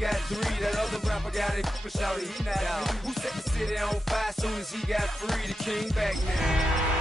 got 3. That other rapper got it, but shouted he not out. Who set the city on fire soon as he got free? The king back now.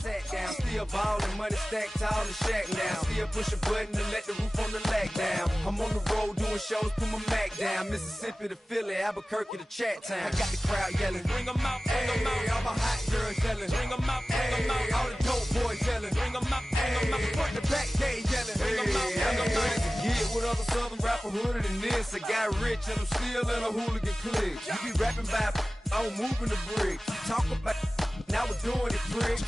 Sat down, still ballin', money stacked tall and shack now. Still push a button to let the roof on the lack down. I'm on the road doing shows, put my Mac down. Mississippi to Philly, Albuquerque to Chat Town. I got the crowd yelling, bring 'em out, bring 'em out. All my hot girls yelling, bring 'em out, bring 'em out. All the dope boys yelling, bring 'em out, bring 'em out. Front the back gate yelling, bring 'em out, bring 'em out. Get with other southern rapper hooded than this. I got rich and I'm still in a hooligan clique. You be rapping by, I'm moving the bricks. You talk about, now we're doing it, prick.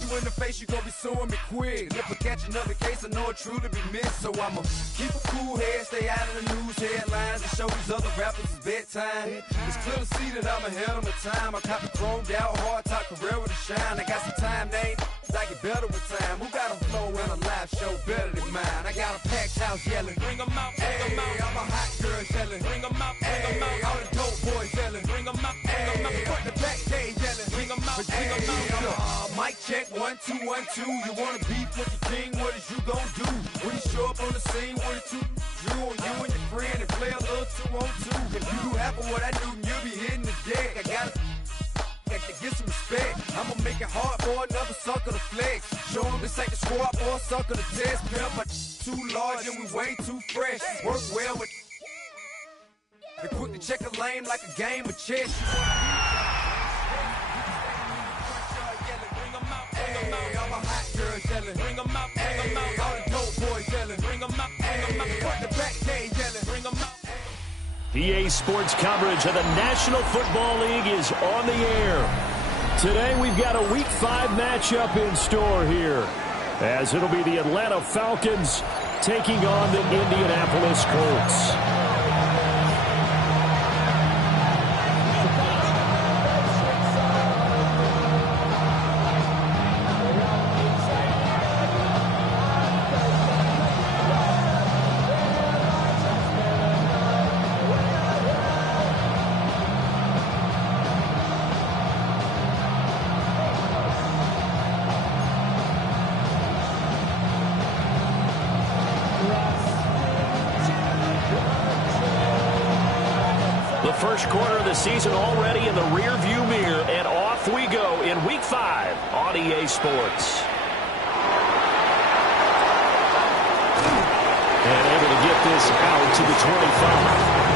You in the face, you gon' be suing me quick. If I catch another case, I know it truly be missed. So I'ma keep a cool head, stay out of the news headlines, and show these other rappers it's bedtime. It's clear to see that I'm ahead of my time. I cop the chromed out, hard top career with a shine. I got some time, name, I get better with time. Who got a flow and a live show better than mine? I got a packed house yelling, bring 'em out, bring 'em out. All my hot girls yelling, bring 'em out, bring 'em out. All the dope boys yelling, bring 'em out, bring 'em out. Front the back gate yelling, bring 'em out, bring 'em out. Mic check, 1 2 1 2. You wanna beef with the king? What is you gon' do when you show up on the scene with a 2 drew on you and your friend and play a little 2 on 2? If you do half of what I do, you'll be hitting the deck. I gotta to get some respect. I'ma make it hard for another sucker to flex. Show him this ain't the squad or a sucker to test. Pimp, but too large and we way too fresh. Work well with and quick to check a lane like a game of chess. All my hot girls yelling, bring 'em out, bring 'em out. All the dope boys yelling, bring 'em out, bring 'em out. Front the back gate yelling, bring 'em out. EA Sports coverage of the National Football League is on the air. Today we've got a Week 5 matchup in store here, as it'll be the Atlanta Falcons taking on the Indianapolis Colts. First quarter of the season already in the rear-view mirror, and off we go in Week 5 on EA Sports. And able to get this out to the 25.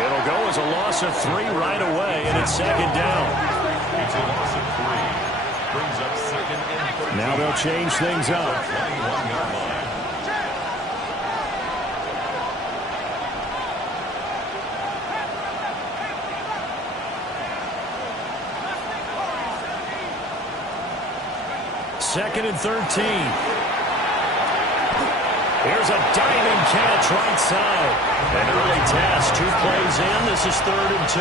It'll go as a loss of 3 right away, and it's second down. It's a loss of 3. Brings up second and 13. Now they'll change things up. Second and 13. Here's a diving catch right side. An early test. 2 plays in. This is 3rd and 2.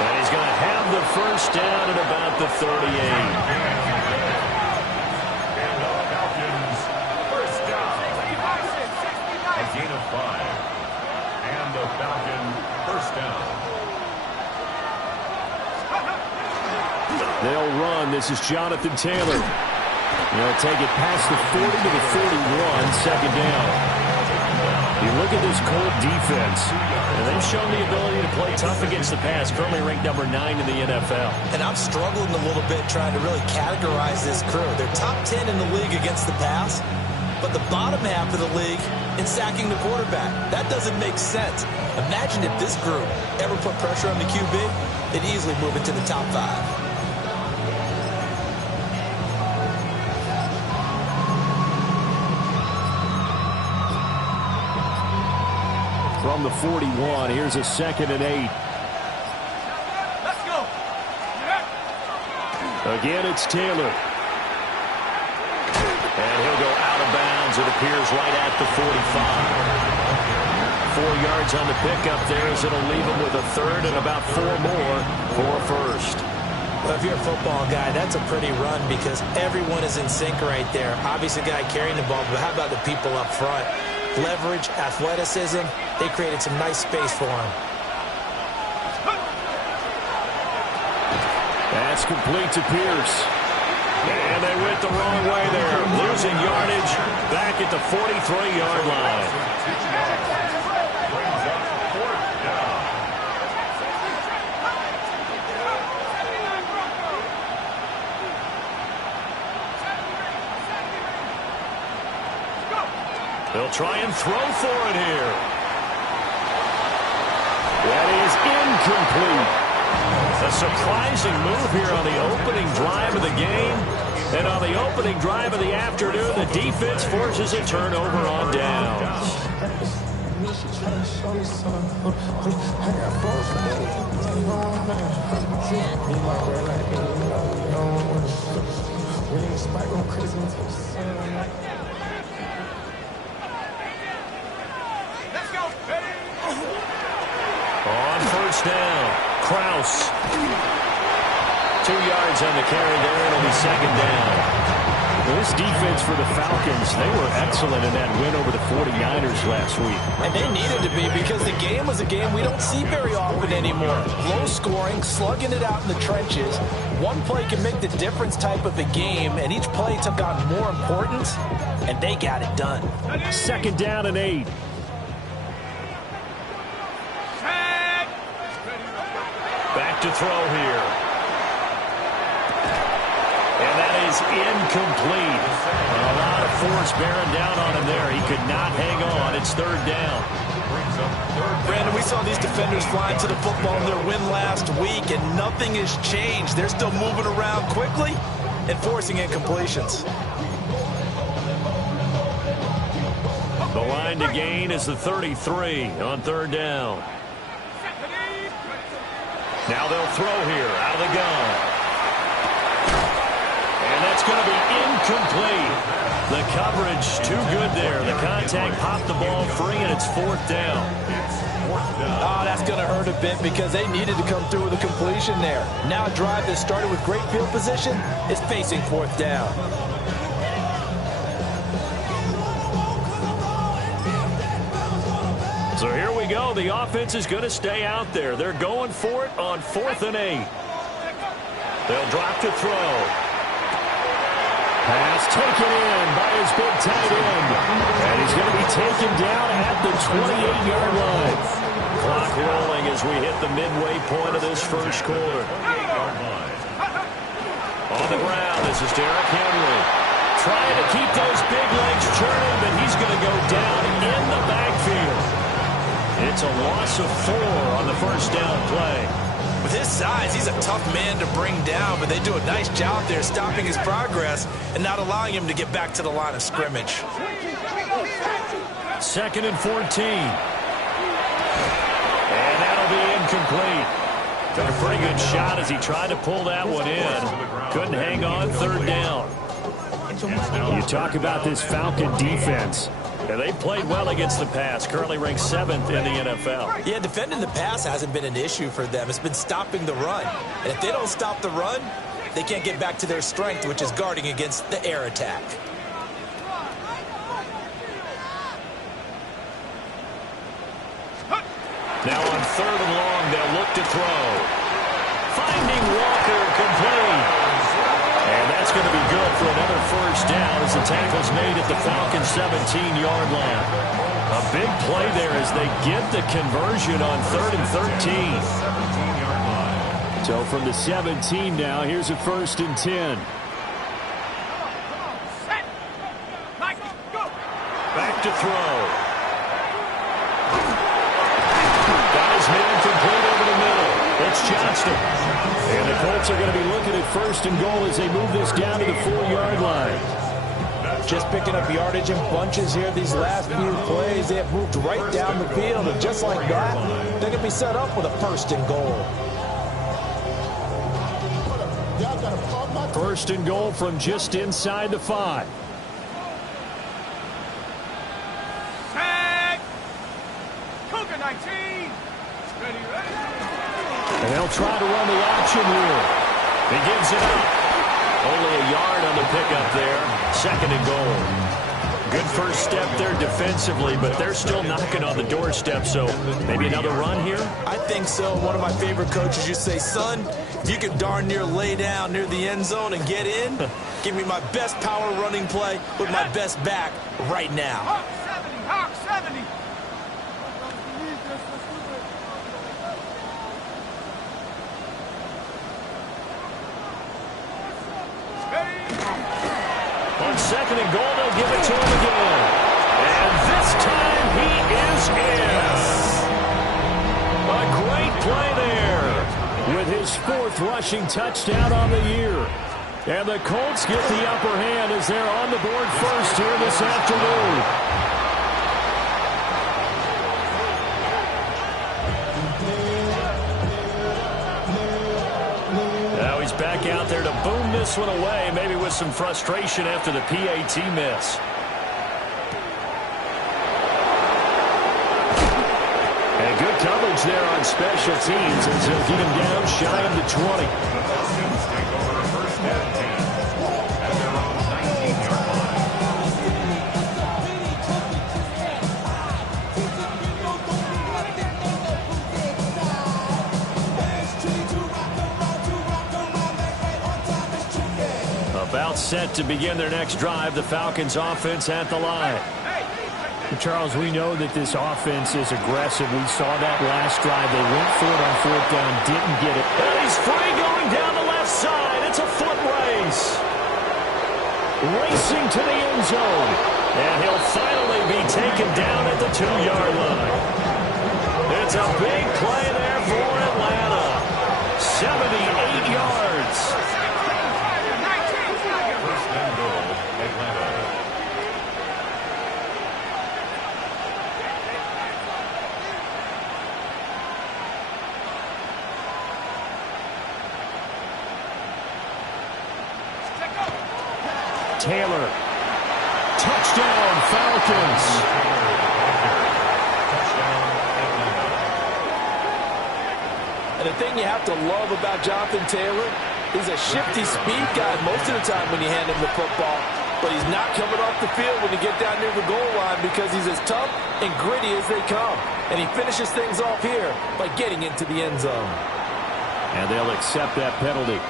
And he's going to have the first down at about the 38. And the Falcons first down. A gain of 5. And the Falcon first down. They'll run. This is Jonathan Taylor. They'll take it past the 40 to the 41, second down. You look at this Colt defense, and they've shown the ability to play tough against the pass, currently ranked number 9 in the NFL. And I'm struggling a little bit trying to really categorize this crew. They're top 10 in the league against the pass, but the bottom half of the league in sacking the quarterback. That doesn't make sense. Imagine if this group ever put pressure on the QB, they'd easily move into the top 5. from the 41. Here's a 2nd and 8. Let's go. Again, it's Taylor. And he'll go out of bounds, it appears, right at the 45. 4 yards on the pickup there, as it'll leave him with a 3rd and about 4 more for a 1st. Well, if you're a football guy, that's a pretty run because everyone is in sync right there. Obviously, the guy carrying the ball, but how about the people up front? Leverage, athleticism, they created some nice space for him. That's complete to Pierce. And they went the wrong way there. Losing yardage back at the 43-yard line. They'll try and throw for it here. That is incomplete. A surprising move here on the opening drive of the game. And on the opening drive of the afternoon, the defense forces a turnover on downs. On first down, Kraus. 2 yards on the carry there. It'll be 2nd down. Well, this defense for the Falcons, they were excellent in that win over the 49ers last week. And they needed to be because the game was a game we don't see very often anymore. Low scoring, slugging it out in the trenches. One play can make the difference type of a game, and each play took on more importance, and they got it done. 2nd down and 8. Back to throw here. And that is incomplete. A lot of force bearing down on him there. He could not hang on. It's 3rd down. Brandon, we saw these defenders flying to the football in their win last week, and nothing has changed. They're still moving around quickly and forcing incompletions. The line to gain is the 33 on 3rd down. Now they'll throw here out of the gun. And that's going to be incomplete. The coverage too good there. The contact popped the ball free, and it's 4th down. Oh, that's going to hurt a bit because they needed to come through with a completion there. Now a drive that started with great field position is facing 4th down. So here we go. The offense is going to stay out there. They're going for it on 4th and 8. They'll drop to throw. Pass taken in by his big tight end. And he's going to be taken down at the 28-yard line. Clock rolling as we hit the midway point of this first quarter. On the ground, this is Derrick Henry. Trying to keep those big legs churning, but he's going to go down in the backfield. It's a loss of 4 on the first down play. With his size, he's a tough man to bring down, but they do a nice job there stopping his progress and not allowing him to get back to the line of scrimmage. 2nd and 14. And that'll be incomplete. Took a pretty good shot as he tried to pull that one in. Couldn't hang on. 3rd down. You talk about this Falcon defense. Yeah, they played well against the pass. Currently ranked 7th in the NFL. Yeah, defending the pass hasn't been an issue for them. It's been stopping the run. And if they don't stop the run, they can't get back to their strength, which is guarding against the air attack. Now on 3rd and long, they'll look to throw. Finding Walker complete. And that's going to be good for another first down as the tackle's made at the Falcons' 17-yard line. A big play there as they get the conversion on 3rd and 13. So from the 17 now, here's a 1st and 10. Back to throw. Got his man complete over the middle. It's Johnston. And the Colts are going to be looking at 1st and goal as they move this down to the 4-yard line. Just picking up yardage in bunches here these last few plays. They have moved right down the field, and just like that, they're going to be set up with a 1st and goal. 1st and goal from just inside the 5. Cougar 19. Ready. And they'll try to run the option here. He gives it up. Only a yard on the pickup there. 2nd and goal. Good first step there defensively, but they're still knocking on the doorstep, so maybe another run here? I think so. One of my favorite coaches used to say, son, if you can darn near lay down near the end zone and get in, give me my best power running play with my best back right now. Hawk 70, Hawk 70. On 2nd and goal, they'll give it to him again. And this time he is in. A great play there with his 4th rushing touchdown on the year. And the Colts get the upper hand as they're on the board first here this afternoon. Back out there to boom this one away, maybe with some frustration after the PAT miss. And good coverage there on special teams as they'll get him down shy of the 20. The Falcons take over a 1st and 10 at their own 19-yard line. About set to begin their next drive, the Falcons offense at the line. Charles, we know that this offense is aggressive. We saw that last drive. They went for it on 4th down, didn't get it. And he's free going down the left side. It's a foot race. Racing to the end zone. And he'll finally be taken down at the 2-yard line. It's a big play there for Atlanta. 78 yards. Taylor. Touchdown, Falcons. And the thing you have to love about Jonathan Taylor, he's a shifty speed guy most of the time when you hand him the football. But he's not coming off the field when you get down near the goal line because he's as tough and gritty as they come. And he finishes things off here by getting into the end zone. And they'll accept that penalty.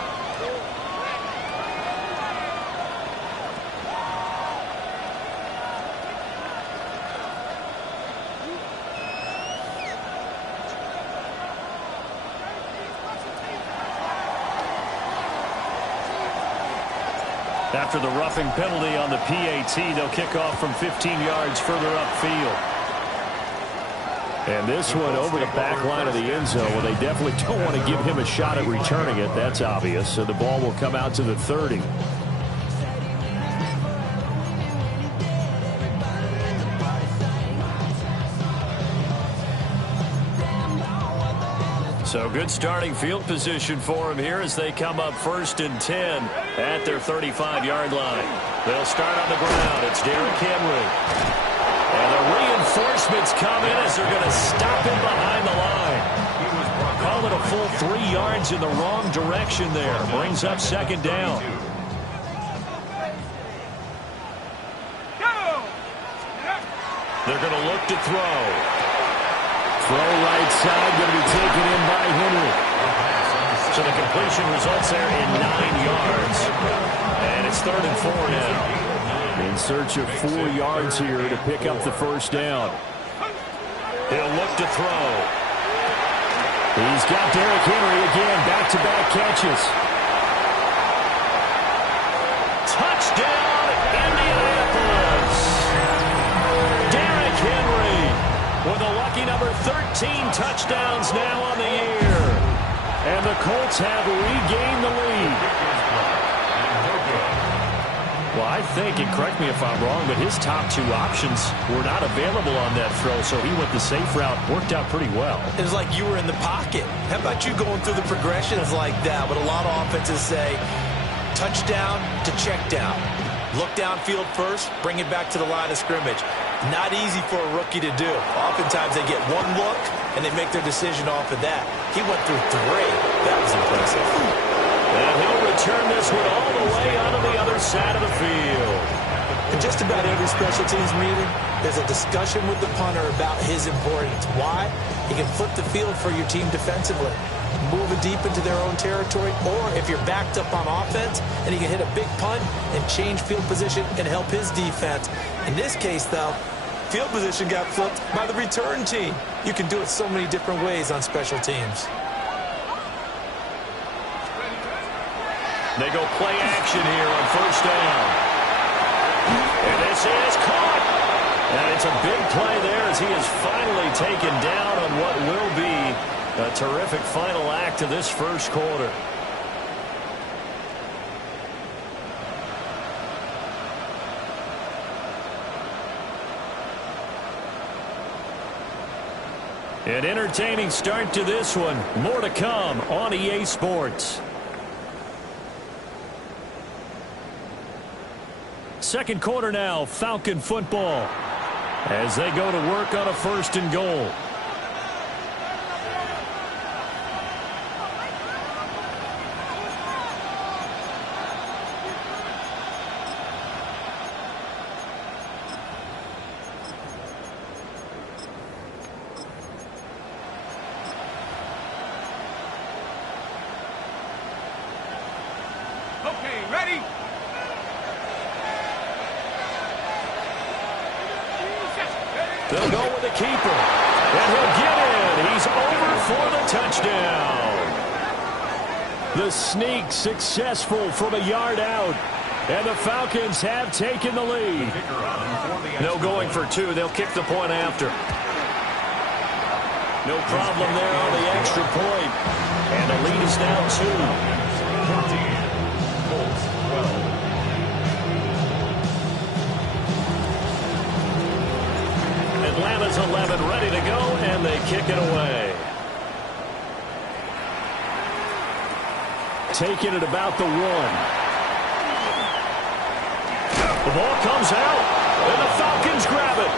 After the roughing penalty on the PAT, they'll kick off from 15 yards further upfield. And this one over the back line of the end zone. Well, they definitely don't want to give him a shot at returning it. That's obvious. So the ball will come out to the 30. So good starting field position for him here as they come up 1st and 10 at their 35-yard line. They'll start on the ground. It's Derrick Henry. And the reinforcements come in as they're going to stop him behind the line. Call it a full 3 yards in the wrong direction there. Brings up 2nd down. They're going to look to throw. Throw right side, going to be taken in by Henry. So the completion results there in 9 yards. And it's 3rd and 4 now. In search of 4 yards here to pick up the 1st down. He'll look to throw. He's got Derrick Henry again, back-to-back catches. Touchdown, Indianapolis! Derrick Henry with a lucky number 13 touchdowns now on the year. And the Colts have regained the lead. Well, I think, and correct me if I'm wrong, but his top two options were not available on that throw, so he went the safe route. Worked out pretty well. It was like you were in the pocket. How about you going through the progressions like that? But a lot of offenses say touchdown to check down. Look downfield first, bring it back to the line of scrimmage. Not easy for a rookie to do. Oftentimes they get one look, and they make their decision off of that. He went through three. That was impressive. And he'll return this one all the way onto the other side of the field. In just about every special teams meeting, there's a discussion with the punter about his importance. Why? He can flip the field for your team defensively, move it deep into their own territory, or if you're backed up on offense, and he can hit a big punt and change field position and help his defense. In this case, though, field position got flipped by the return team. You can do it so many different ways on special teams. They go play action here on first down. And this is caught. And it's a big play there as he is finally taken down on what will be a terrific final act of this first quarter. An entertaining start to this one. More to come on EA Sports. Second quarter now, Falcon football, as they go to work on a first and goal. Okay, ready? They'll go with the keeper, and he'll get in. He's over for the touchdown. The sneak successful from a yard out, and the Falcons have taken the lead. No going for two. They'll kick the point after. No problem there on the extra point, and the lead is now 2. Atlanta's 11 ready to go, and they kick it away. Taking it about the 1. The ball comes out, and the Falcons grab it.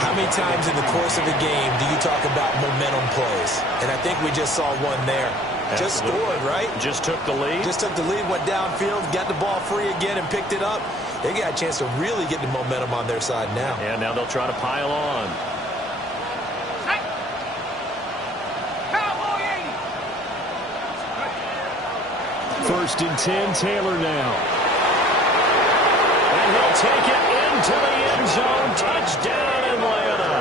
How many times in the course of a game do you talk about momentum plays? And I think we just saw one there. Just scored, right? Just took the lead. Just took the lead, went downfield, got the ball free again, and picked it up. They got a chance to really get the momentum on their side now. And now they'll try to pile on. First and 10, Taylor now. And he'll take it into the end zone. Touchdown, Atlanta.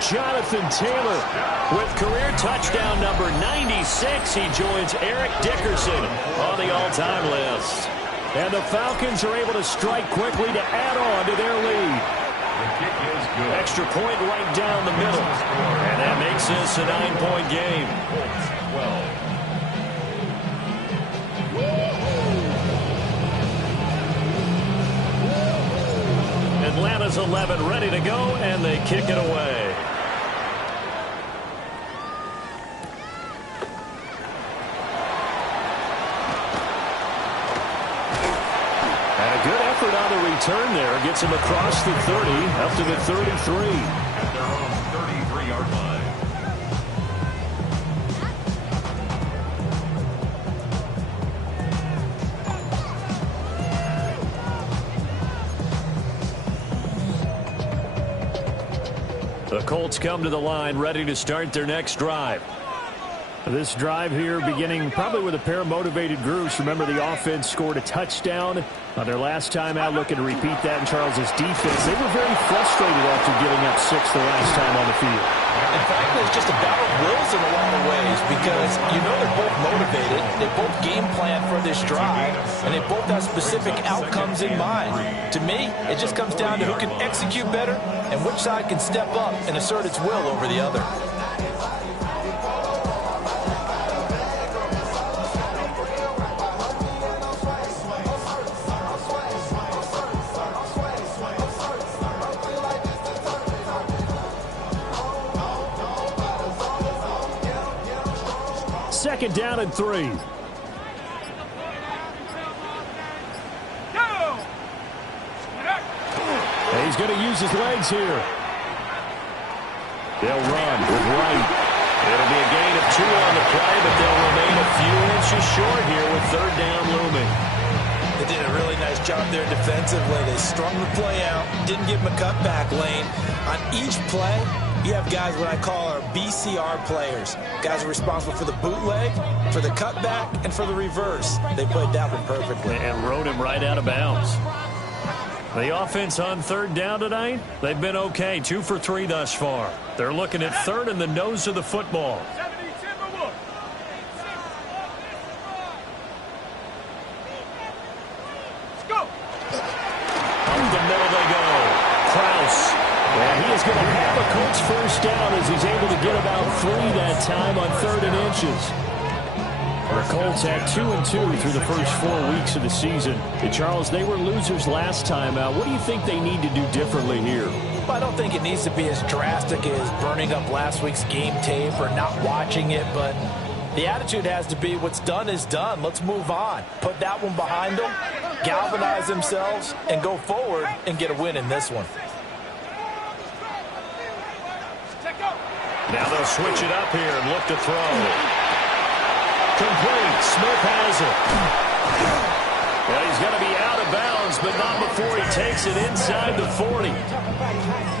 Jonathan Taylor with career touchdown number 96. He joins Eric Dickerson on the all-time list. And the Falcons are able to strike quickly to add on to their lead. Extra point right down the middle. And that makes this a 9-point game. Atlanta's 11 ready to go, and they kick it away. And a good effort on the return there. Gets him across the 30, up to the 33. At their own 33-yard line. The Colts come to the line, ready to start their next drive. This drive here beginning probably with a pair of motivated groups. Remember, the offense scored a touchdown on their last time out, looking to repeat that in Charles's defense. They were very frustrated after giving up 6 the last time on the field. In fact, it's just a battle of wills in a lot of ways because you know they're both motivated. They both game plan for this drive, and they both have specific outcomes in mind. To me, it just comes down to who can execute better and which side can step up and assert its will over the other. 2nd down and 3. And he's going to use his legs here. They'll run with Wright. It'll be a gain of 2 on the play, but they'll remain a few inches short here with 3rd down looming. They did a really nice job there defensively. They strung the play out, didn't give him a cutback lane. On each play, you have guys what I call our BCR players. Guys are responsible for the bootleg, for the cutback, and for the reverse. They played that one perfectly. And rode him right out of bounds. The offense on 3rd down tonight, they've been okay. 2 for 3 thus far. They're looking at 3rd in the nose of the football. And he is going to have a Colts 1st down as he's able to get about 3 that time on 3rd and inches. The Colts had 2-2 through the first 4 weeks of the season. And Charles, they were losers last time out. What do you think they need to do differently here? Well, I don't think it needs to be as drastic as burning up last week's game tape or not watching it, but the attitude has to be what's done is done. Let's move on. Put that one behind them, galvanize themselves, and go forward and get a win in this one. Now they'll switch it up here and look to throw. Complete. Smith has it. Well, he's going to be out of bounds, but not before he takes it inside the 40.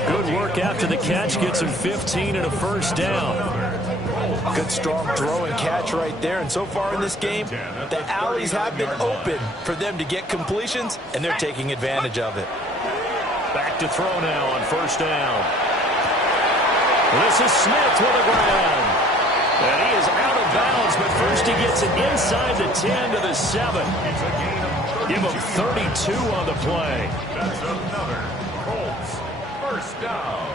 Good work after the catch. Gets him 15 and a 1st down. Good strong throw and catch right there. And so far in this game, the alleys have been open for them to get completions, and they're taking advantage of it. Back to throw now on 1st down. This is Smith with the ground. And he is out of bounds, but first he gets it inside the 10 to the 7. Give him 32 on the play. That's another Colts 1st down.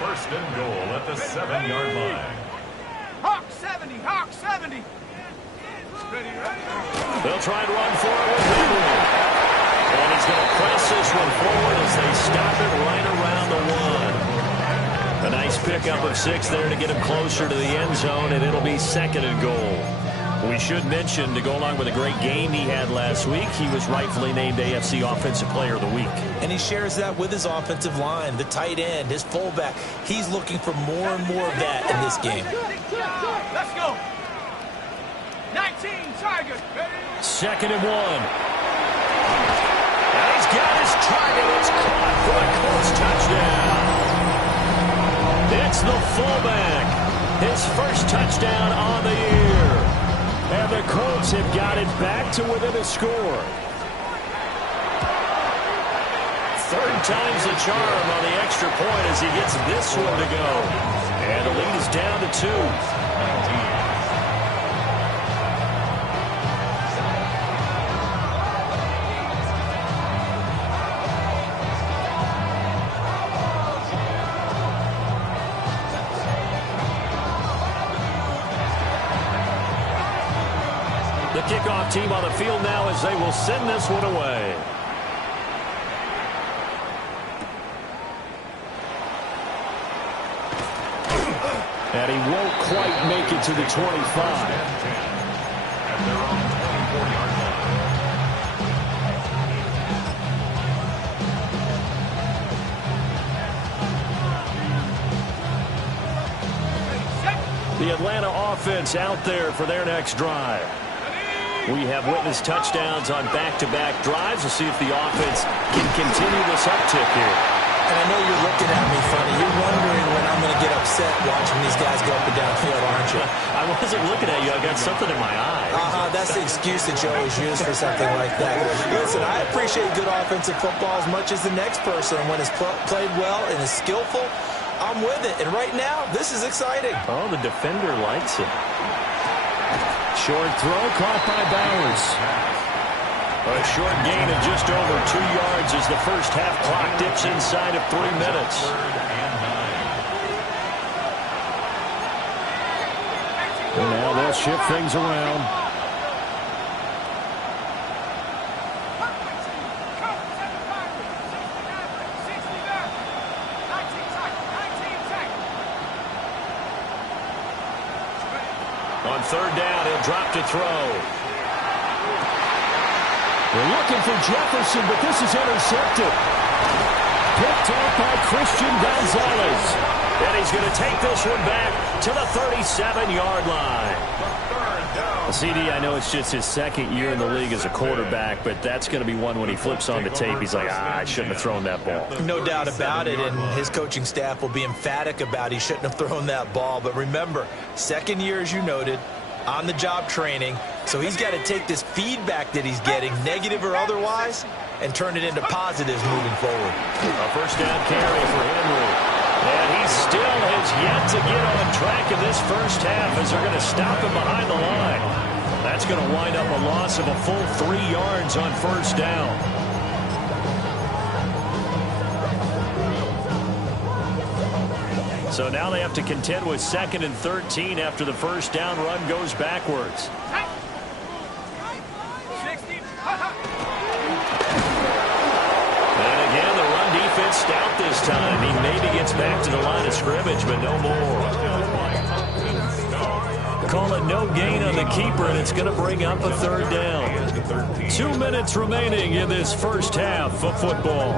1st and goal at the 7-yard line. Hawk 70, Hawk 70. They'll try and run for it with Henry. And he's going to press this one forward as they stop it right around the 1. A nice pickup of 6 there to get him closer to the end zone, and it'll be 2nd and goal. We should mention, to go along with a great game he had last week, he was rightfully named AFC Offensive Player of the Week. And he shares that with his offensive line, the tight end, his fullback. He's looking for more and more of that in this game. Let's go. 19, Tiger. 2nd and 1. And he's got his target. It's caught for a Colts touchdown. It's the fullback. His 1st touchdown on the year. And the Colts have got it back to within a score. 3rd time's the charm on the extra point as he gets this one to go. And the lead is down to 2. The kickoff team on the field now as they will send this one away. And he won't quite make it to the 25. At their own 24-yard line. The Atlanta offense out there for their next drive. We have witnessed touchdowns on back-to-back drives. We'll see if the offense can continue this uptick here. And I know you're looking at me funny. You're wondering when I'm going to get upset watching these guys go up and down field, aren't you? I wasn't looking at you. I got something in my eye. That's the excuse that you always use for something like that. Listen, I appreciate good offensive football as much as the next person. When it's played well and is skillful, I'm with it. And right now, this is exciting. Oh, the defender likes it. Short throw caught by Bowers. A short gain of just over 2 yards as the first half clock dips inside of 3 minutes. And now they'll shift things around. On third down, he'll drop to throw. They're looking for Jefferson, but this is intercepted. Picked off by Christian Gonzalez. And he's going to take this one back to the 37-yard line. CD, I know it's just his second year in the league as a quarterback, but that's going to be one when he flips on the tape. He's like, I shouldn't have thrown that ball. No doubt about it, and his coaching staff will be emphatic about he shouldn't have thrown that ball. But remember, second year, as you noted, on-the-job training, so he's got to take this feedback that he's getting, negative or otherwise, and turn it into positives moving forward. A first down carry for Henry. And he still has yet to get on track in this first half as they're going to stop him behind the line. That's going to wind up a loss of a full 3 yards on first down. So now they have to contend with 2nd and 13 after the first down run goes backwards. Stout this time. He maybe gets back to the line of scrimmage, but no more. Call it no gain on the keeper, and it's going to bring up a third down. 2 minutes remaining in this first half of football.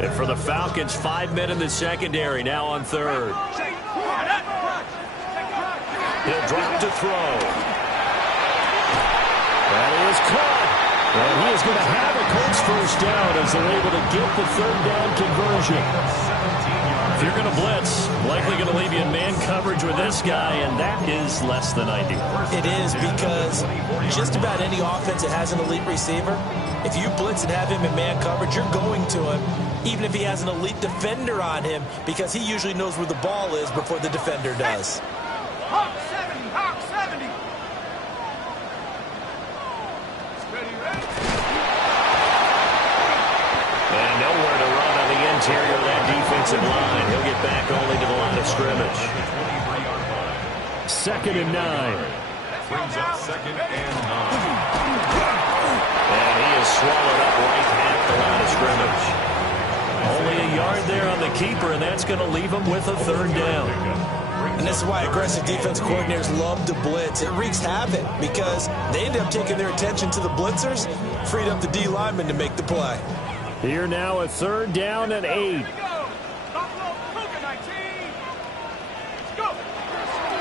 And for the Falcons, 5 men in the secondary, now on third. He'll drop to throw. That is caught. And he is going to have a Colts first down as they're able to get the third down conversion. If you're going to blitz, likely going to leave you in man coverage with this guy, and that is less than ideal. It is, because just about any offense that has an elite receiver, if you blitz and have him in man coverage, you're going to him, even if he has an elite defender on him, because he usually knows where the ball is before the defender does. Hawk 70, Hawk 70. And nowhere to run on the interior of that defensive line. He'll get back only to the line of scrimmage. 2nd and 9. Brings up 2nd and 9. And he is swallowed up right at the line of scrimmage. Only a yard there on the keeper, and that's going to leave him with a third down. And this is why aggressive defense coordinators love to blitz. It wreaks havoc because they end up taking their attention to the blitzers, freed up the D lineman to make the play. Here now a third down and 8.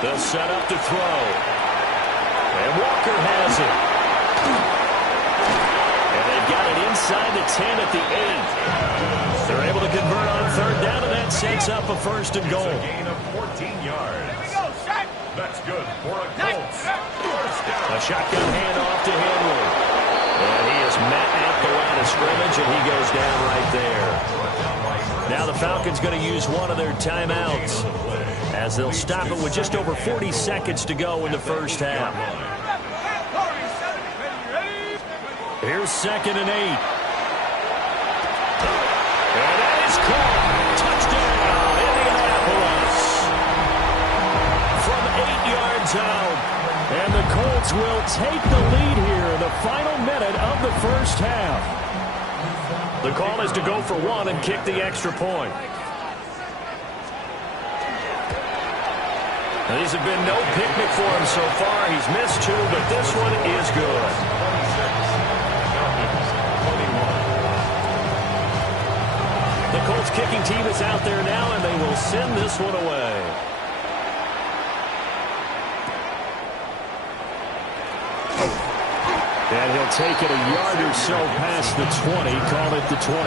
They'll set up to throw. And Walker has it. And they've got it inside the 10 at the 8. They're able to convert on third down, and that sets up a first and goal. A gain of 14 yards. That's good for a Colts. First down. A shotgun handoff to Henry. And he is met at the line of scrimmage, and he goes down right there. Now the Falcons going to use one of their timeouts as they'll stop it with just over 40 seconds to go in the first half. Here's 2nd and 8. And that is caught. Touchdown, Indianapolis. From 8 yards out. And the Colts will take the lead here in the final minute of the first half. The call is to go for one and kick the extra point. Now, these have been no picnic for him so far. He's missed 2, but this one is good. The Colts kicking team is out there now, and they will send this one away. And he'll take it a yard or so past the 20, call it the 21.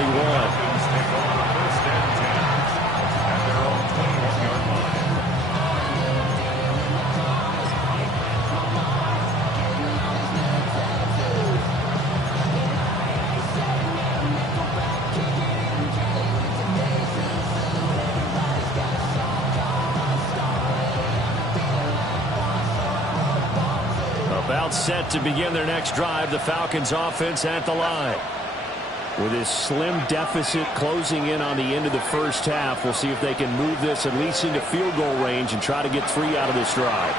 About set to begin their next drive, the Falcons offense at the line. With this slim deficit closing in on the end of the first half, we'll see if they can move this at least into field goal range and try to get 3 out of this drive.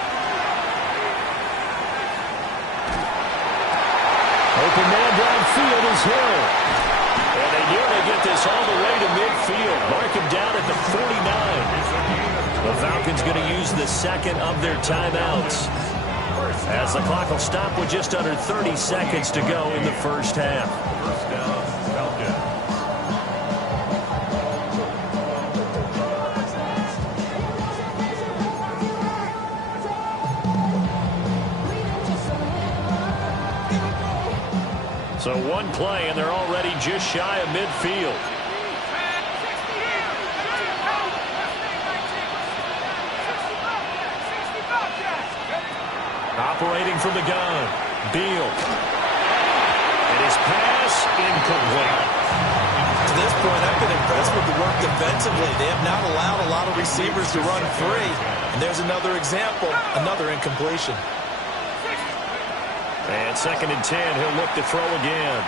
Open man downfield is Hill. And they nearly get this all the way to midfield. Mark him down at the 49. The Falcons Falcons going to use the second of their timeouts, as the clock will stop with just under 30 seconds to go in the first half. First down, Falcons. So one play, and they're already just shy of midfield. Operating from the gun, Beal. And his pass incomplete. To this point, I've been impressed with the work defensively. They have not allowed a lot of receivers to run free. And there's another example, another incompletion. And 2nd and 10, he'll look to throw again.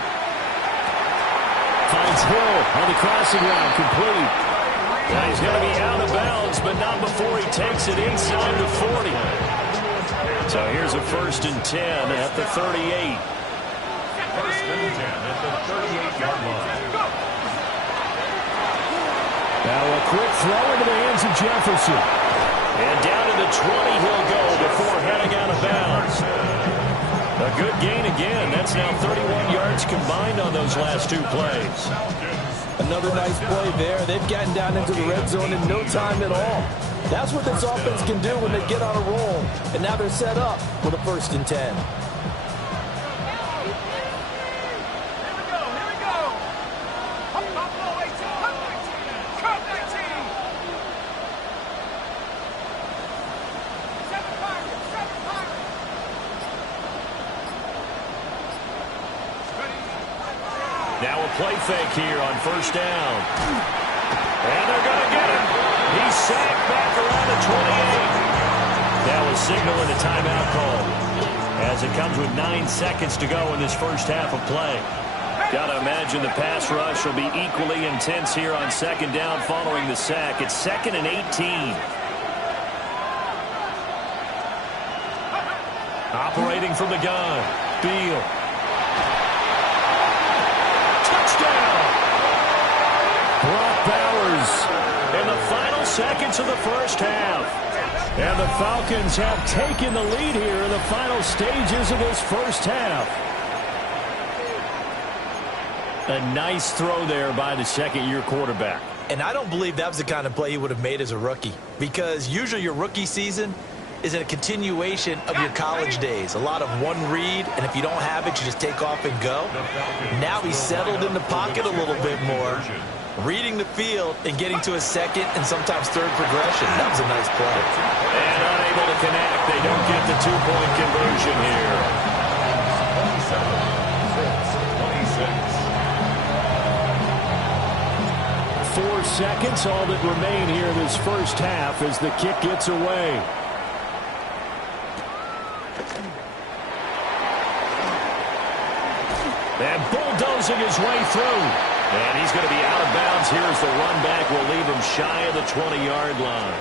Finds Hill on the crossing route, complete. Now he's going to be out of bounds, but not before he takes it inside the 40. So here's a 1st and 10 at the 38. 1st and 10 at the 38-yard line. Now a quick throw into the hands of Jefferson. And down to the 20 he'll go before heading out of bounds. A good gain again. That's now 31 yards combined on those last 2 plays. Another nice play there. They've gotten down into the red zone in no time at all. That's what this offense can do when they get on a roll. And now they're set up with a 1st and 10. Now a play fake here on 1st down. And they're going to get him. He's sacked back around the 28. That was signaling a timeout call, as it comes with 9 seconds to go in this first half of play. Got to imagine the pass rush will be equally intense here on 2nd down following the sack. It's 2nd and 18. Operating from the gun, Beal. Brock Bowers in the final seconds of the first half. And the Falcons have taken the lead here in the final stages of this first half. A nice throw there by the second-year quarterback. And I don't believe that was the kind of play he would have made as a rookie, because usually your rookie season is a continuation of your college days. A lot of one read, and if you don't have it, you just take off and go. Now he's settled in the pocket a little bit more, reading the field and getting to his 2nd and sometimes 3rd progression. That was a nice play. And unable to connect. They don't get the 2-point conversion here. 4 seconds, all that remain here in this first half as the kick gets away. And bulldozing his way through. And he's going to be out of bounds here as the run back will leave him shy of the 20-yard line.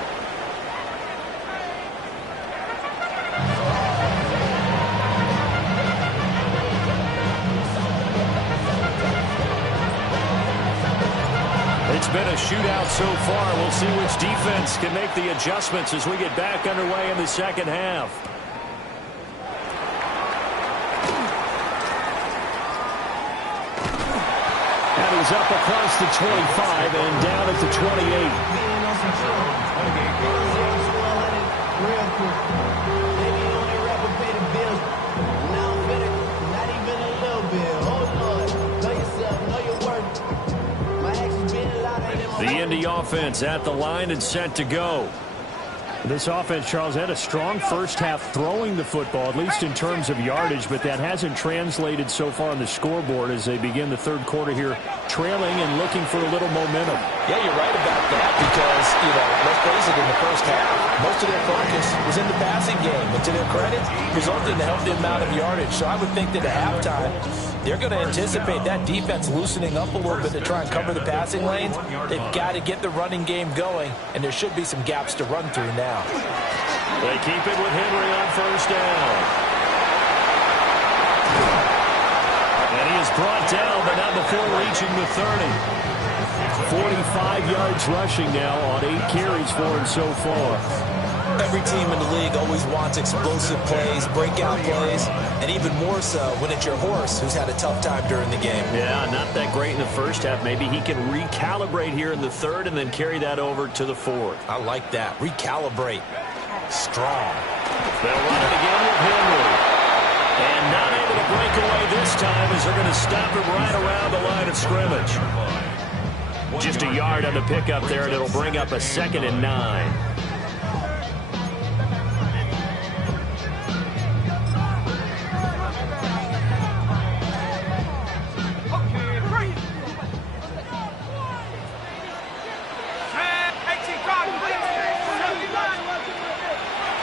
It's been a shootout so far. We'll see which defense can make the adjustments as we get back underway in the second half. And he's up across the 25 and down at the 28. The Indy offense at the line and set to go. This offense, Charles, had a strong first half throwing the football, at least in terms of yardage, but that hasn't translated so far on the scoreboard as they begin the third quarter here, trailing and looking for a little momentum. Yeah, you're right about that because, let's face it, in the first half, most of their focus was in the passing game. And to their credit, resulted in a healthy amount of yardage. So I would think that at halftime, they're going to anticipate that defense loosening up a little bit to try and cover the passing lanes. They've got to get the running game going, and there should be some gaps to run through now. They keep it with Henry on first down. And he is brought down, but not before reaching the 30. 45 yards rushing now on 8 carries for him so far. Every team in the league always wants explosive plays, breakout plays, and even more so when it's your horse who's had a tough time during the game. Yeah, not that great in the first half. Maybe he can recalibrate here in the third and then carry that over to the fourth. I like that. Recalibrate. Strong. They'll run it again with Henry. And not able to break away this time as they're going to stop him right around the line of scrimmage. Just a yard on the pickup there, and it'll bring up a 2nd and 9.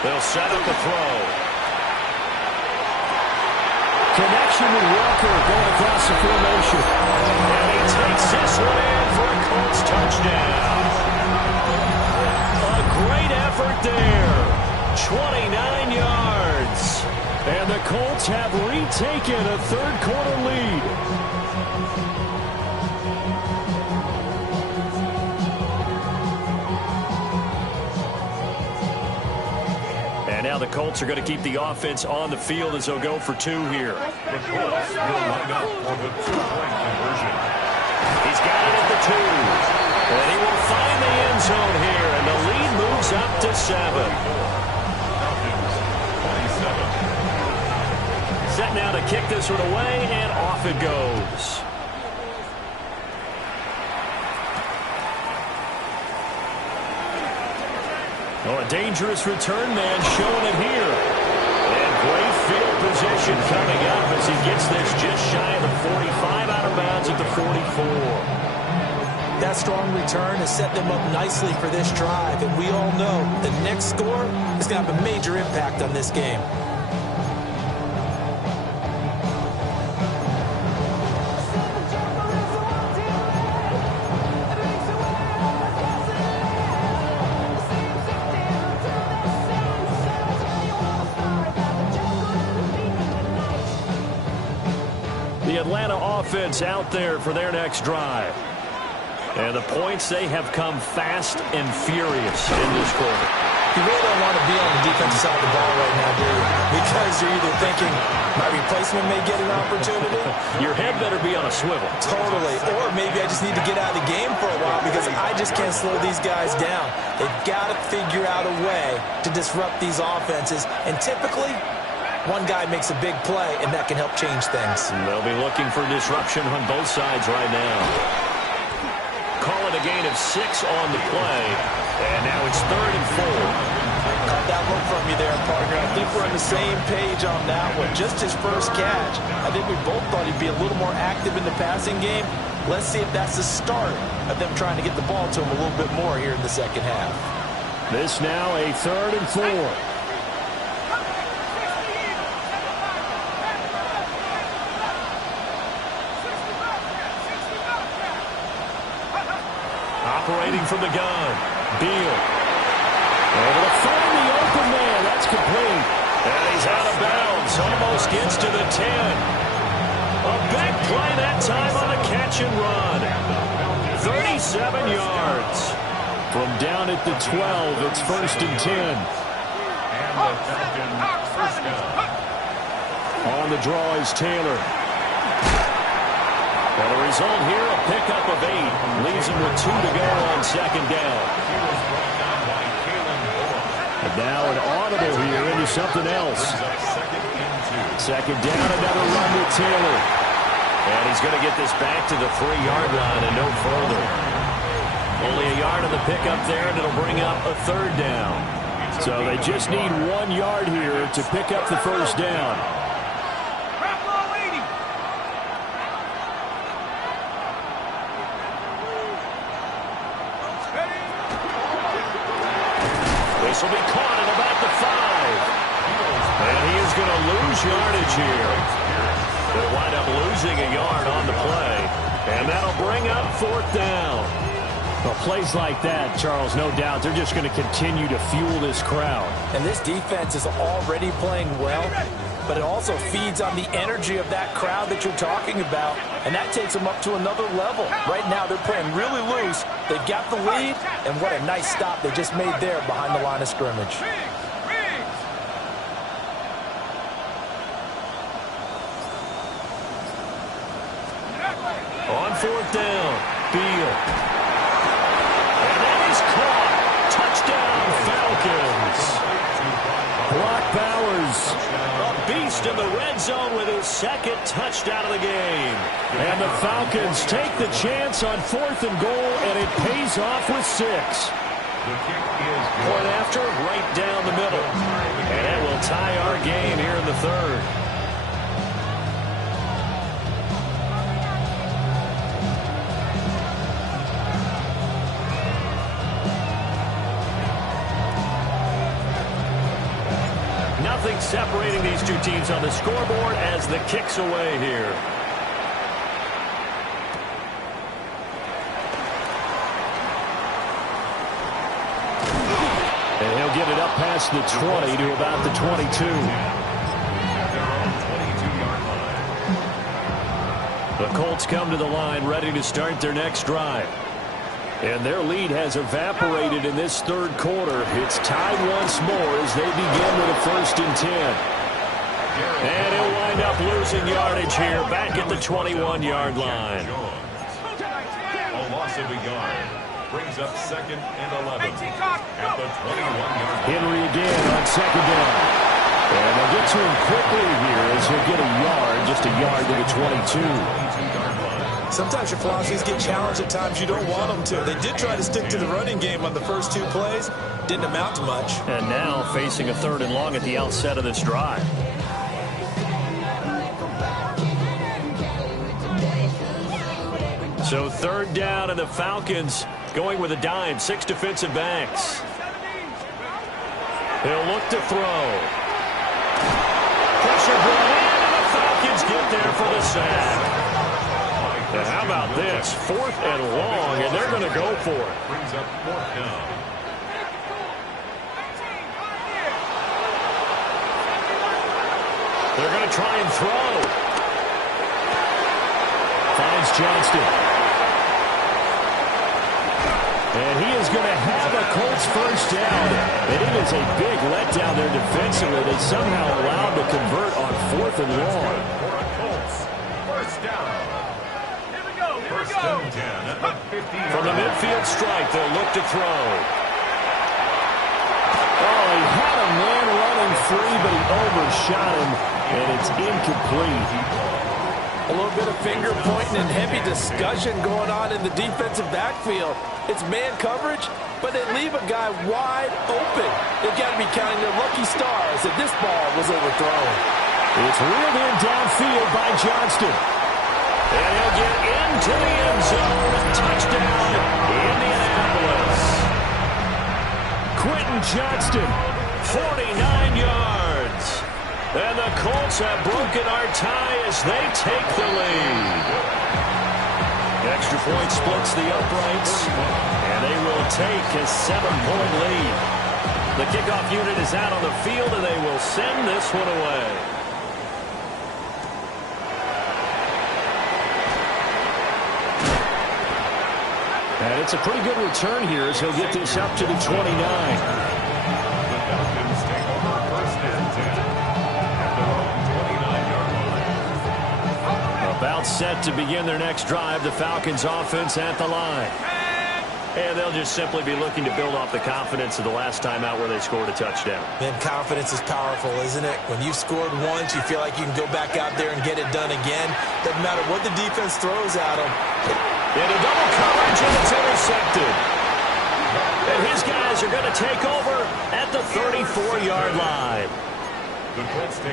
They'll set up the throw. Connection with Walker going across the formation. And he takes this one in for a Colts touchdown. A great effort there. 29 yards. And the Colts have retaken a third-quarter lead. And now the Colts are going to keep the offense on the field as they'll go for 2 here. The Colts will line up for the 2-point conversion. He's got it at the 2. And he will find the end zone here. And the lead moves up to 7. Falcons, 27. Set now to kick this one away, and off it goes. Oh, a dangerous return man showing it here. And great field position coming up as he gets this just shy of the 45, out of bounds at the 44. That strong return has set them up nicely for this drive, and we all know the next score is going to have a major impact on this game. The Atlanta offense out there for their next drive. And the points, they have come fast and furious in this quarter. You really don't want to be on the defensive side of the ball right now, do you? Because you're either thinking, my replacement may get an opportunity. Your head better be on a swivel. Totally. Or maybe I just need to get out of the game for a while because I just can't slow these guys down. They've got to figure out a way to disrupt these offenses. And typically, one guy makes a big play, and that can help change things. They'll be looking for disruption on both sides right now. Call it a gain of 6 on the play. And now it's 3rd and 4. Caught that look from you there, partner. I think we're on the same page on that one. Just his first catch. I think we both thought he'd be a little more active in the passing game. Let's see if that's the start of them trying to get the ball to him a little bit more here in the second half. This now a 3rd and 4. Operating from the gun. Beal. Able to find the open man. That's complete. And he's out of bounds. Almost gets to the 10. A big play that time on a catch and run. 37 yards. From down at the 12, it's 1st and 10. And the Falcons first down. On the draw is Taylor. Well, the result here, a pickup of 8. Leaves him with 2 to go on 2nd down. He was brought down by Kalen Moore. And now an audible here into something else. Second and 2. 2nd down, another run with Taylor. And he's going to get this back to the 3-yard line and no further. Only a yard on the pickup there, and it'll bring up a 3rd down. So they just need 1 yard here to pick up the 1st down. This will be caught at about the 5. And he is going to lose yardage here. They'll wind up losing a yard on the play. And that'll bring up 4th down. Well, plays like that, Charles, no doubt, they're just going to continue to fuel this crowd. And this defense is already playing well. but it also feeds on the energy of that crowd that you're talking about, and that takes them up to another level. Right now, they're playing really loose. They've got the lead, and what a nice stop they just made there behind the line of scrimmage. On fourth down, Beal. And that is caught. Touchdown, Falcons. Brock Bowers, a beast in the red zone with his second touchdown of the game. And the Falcons take the chance on fourth and goal, and it pays off with 6. Point after, right down the middle. And it will tie our game here in the third. Nothing separating these two teams on the scoreboard as the kick's away here. And he'll get it up past the 20 to about the 22. The Colts come to the line ready to start their next drive. And their lead has evaporated in this third quarter. It's tied once more as they begin with a 1st and 10. And he'll wind up losing yardage here back at the 21-yard line. A loss of a yard brings up 2nd and 11 at the 21-yard line. Henry again on 2nd down. And they'll get to him quickly here as he'll get a yard, just a yard to the 22. Sometimes your philosophies get challenged at times you don't want them to. They did try to stick to the running game on the first 2 plays. Didn't amount to much. And now facing a 3rd and long at the outset of this drive. So 3rd down, and the Falcons going with a dime. 6 defensive backs. He'll look to throw. Pressure brought in, and the Falcons get there for the sack. And how about this? 4th and long, and they're going to go for it. Brings up 4th down. They're going to try and throw. Finds Johnston. And he is going to have a Colts 1st down. And it is a big letdown there defensively. They somehow allowed to convert on 4th and long. For a Colts 1st down. From the midfield stripe, they'll look to throw. Oh, he had a man running free, but he overshot him, and it's incomplete. A little bit of finger pointing and heavy discussion going on in the defensive backfield. It's man coverage, but they leave a guy wide open. They've got to be counting their lucky stars that this ball was overthrown. It's reeled in downfield by Johnston. And he'll get into the end zone. Touchdown, Indianapolis. Quentin Johnston, 49 yards. And the Colts have broken our tie as they take the lead. Extra point splits the uprights, and they will take a 7-point lead. The kickoff unit is out on the field, and they will send this one away. And it's a pretty good return here as he'll get this up to the 29. The Falcons take over 1st and 10 at their own 29-yard line. About set to begin their next drive, the Falcons offense at the line. And they'll just simply be looking to build off the confidence of the last time out where they scored a touchdown. Man, confidence is powerful, isn't it? When you've scored once, you feel like you can go back out there and get it done again. Doesn't matter what the defense throws at them. Into double coverage, and it's intercepted. And his guys are going to take over at the 34-yard line.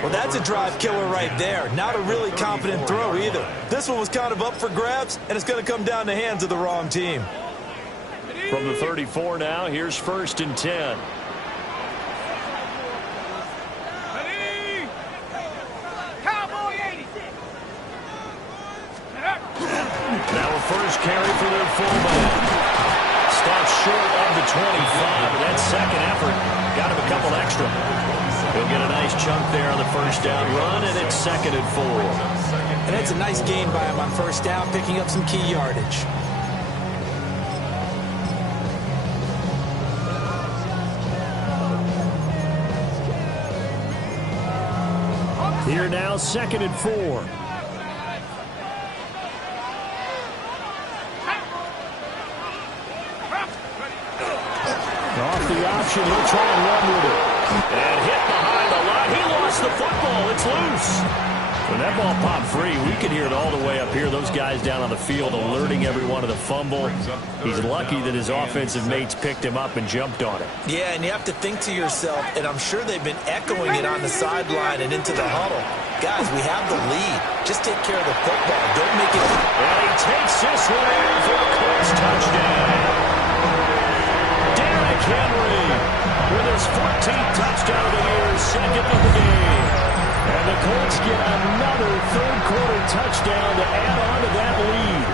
Well, that's a drive killer right there. Not a really confident throw either. This one was kind of up for grabs, and it's going to come down the hands of the wrong team. From the 34 now, here's 1st and 10. Now a first carry for their fullback. Stops short of the 25, and that second effort got him a couple extra. He'll get a nice chunk there on the first down run, and it's 2nd and 4. And it's a nice gain by him on first down, picking up some key yardage. Here now, 2nd and 4. Off the option, he'll try and run with it. And hit behind the line. He lost the football. It's loose. When that ball popped free, we could hear it all the way up here. Those guys down on the field alerting everyone of the fumble. He's lucky that his offensive mates picked him up and jumped on it. Yeah, and you have to think to yourself, and I'm sure they've been echoing it on the sideline and into the huddle. Guys, we have the lead. Just take care of the football. Don't make it. And he takes this one in for a Colts touchdown. Derrick Henry with his 14th touchdown of the year, 2nd of the game. And the Colts get another third-quarter touchdown to add on to that lead.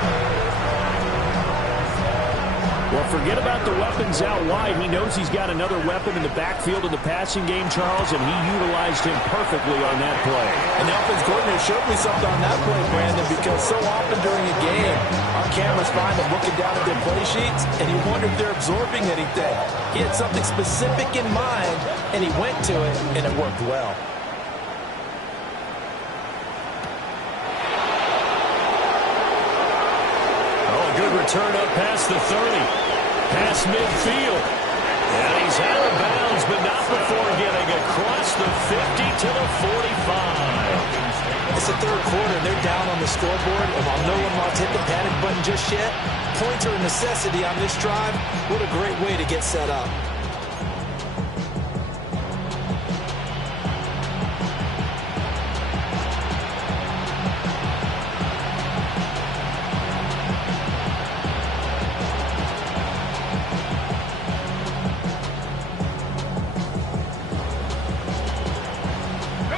Well, forget about the weapons out wide. He knows he's got another weapon in the backfield in the passing game, Charles, and he utilized him perfectly on that play. And the offense coordinator showed me something on that play, Brandon, because so often during a game, our cameras find them looking down at their play sheets, and you wonder if they're absorbing anything. He had something specific in mind, and he went to it, and it worked well. Good return up past the 30. Past midfield. And he's out of bounds, but not before getting across the 50 to the 45. It's the third quarter, and they're down on the scoreboard. And while no one wants to hit the panic button just yet, points are a necessity on this drive. What a great way to get set up.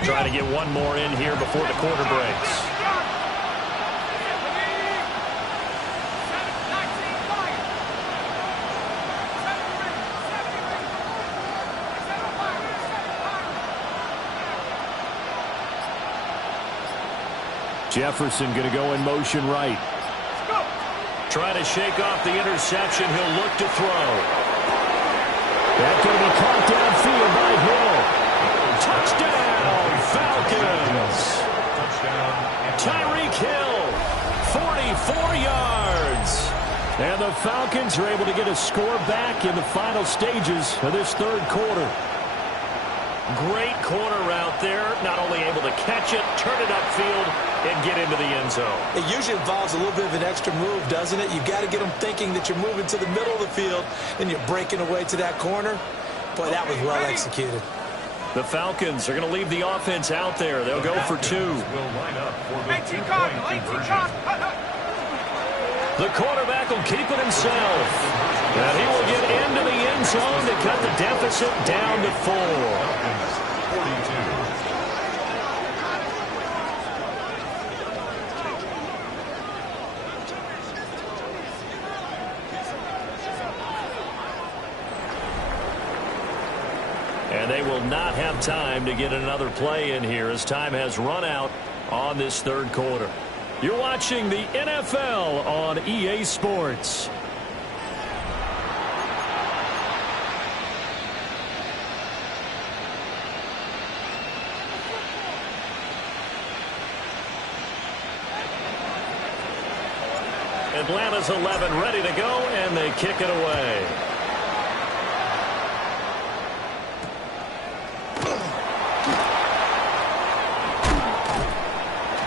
Trying to get one more in here before the quarter breaks. Jefferson going to go in motion right. Trying to shake off the interception. He'll look to throw. That's going to be caught downfield by Hill. Touchdown, Falcons. Tyreek Hill, 44 yards. And the Falcons are able to get a score back in the final stages of this third quarter. Great corner route there. Not only able to catch it, turn it upfield, and get into the end zone. It usually involves a little bit of an extra move, doesn't it? You've got to get them thinking that you're moving to the middle of the field and you're breaking away to that corner. Boy, that was well executed. The Falcons are going to leave the offense out there. They'll go for two. The quarterback will keep it himself. And he will get into the end zone to cut the deficit down to 4. And they will not have time to get another play in here as time has run out on this third quarter. You're watching the NFL on EA Sports. Atlanta's 11 ready to go, and they kick it away.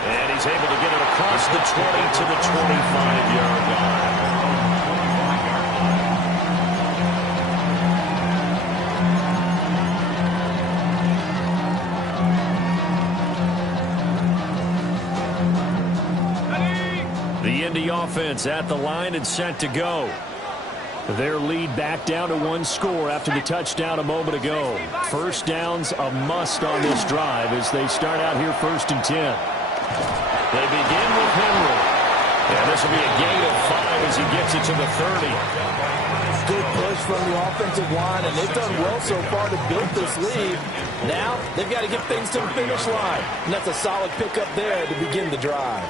And he's able to get it across the 20 to the 25-yard line. The Indy offense at the line and set to go. Their lead back down to one score after the touchdown a moment ago. First down's a must on this drive as they start out here 1st and 10. They begin with Henry. And this will be a gain of 5 as he gets it to the 30. good push from the offensive line, and they've done well so far to build this lead. Now they've got to get things to the finish line, and that's a solid pickup there to begin the drive.